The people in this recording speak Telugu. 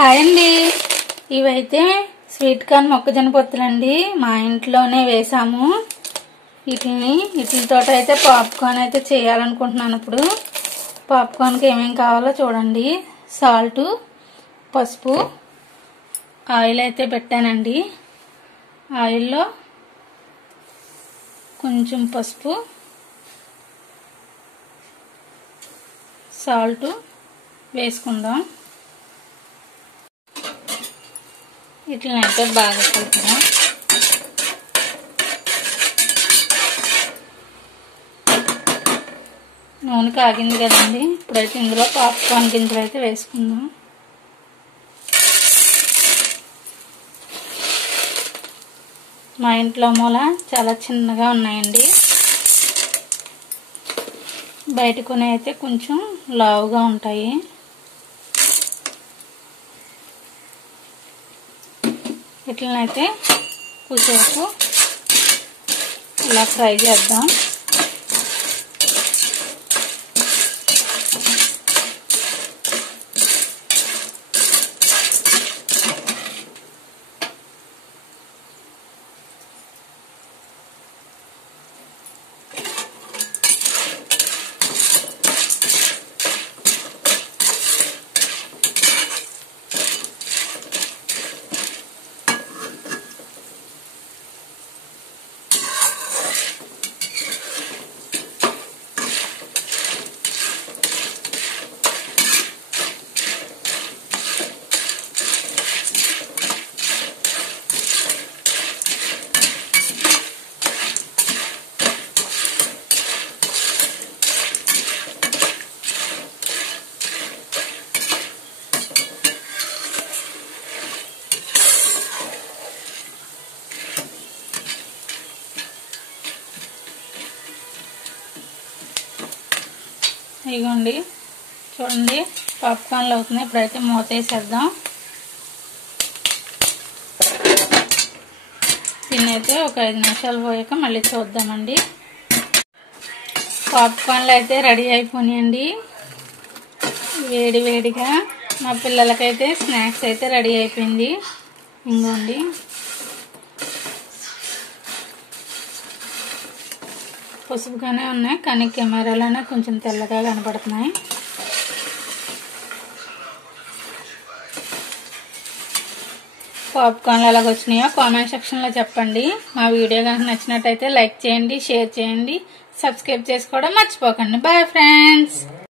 హాయ్ అండి, ఇవైతే స్వీట్ కార్న్ మొక్కజొన్న పొత్తులండి. మా ఇంట్లోనే వేసాము. వీటితో అయితే పాప్కార్న్ అయితే చేయాలనుకుంటున్నాను. ఇప్పుడు పాప్కార్న్కి ఏమేమి కావాలో చూడండి. సాల్ట్, పసుపు, ఆయిల్ అయితే పెట్టానండి. ఆయిల్లో కొంచెం పసుపు, సాల్ట్ వేసుకుందాం. వీటినైతే బాగా కలుపుదాం. నూనె కాగింది కదండి. ఇప్పుడైతే ఇందులో పాప్కార్న్ గింజలు అయితే వేసుకుందాం. మా ఇంట్లో మూల చాలా చిన్నగా ఉన్నాయండి. బయట కొని అయితే కొంచెం లావుగా ఉంటాయి. వీటినైతే కూసేపు ఇలా ఫ్రై చేద్దాం. ఇదిగోండి, చూడండి పాప్కార్న్లు అవుతున్నాయి. ఇప్పుడైతే మూత వేసేద్దాం. దీన్నైతే ఒక 5 నిమిషాలు పోయాక మళ్ళీ చూద్దామండి. పాప్కార్న్లు అయితే రెడీ అయిపోయినాయండి. వేడి వేడిగా మా పిల్లలకైతే స్నాక్స్ అయితే రెడీ అయిపోయింది. ఇంకోండి, పసుపుగానే ఉన్నాయి కానీ కెమెరాలోనే కొంచెం తెల్లగా కనపడుతున్నాయి. పాప్కార్న్లు ఎలాగ వచ్చినాయో కామెంట్ సెక్షన్లో చెప్పండి. మా వీడియో కనుక నచ్చినట్టయితే లైక్ చేయండి, షేర్ చేయండి, సబ్స్క్రైబ్ చేసుకోవడం మర్చిపోకండి. Bye friends.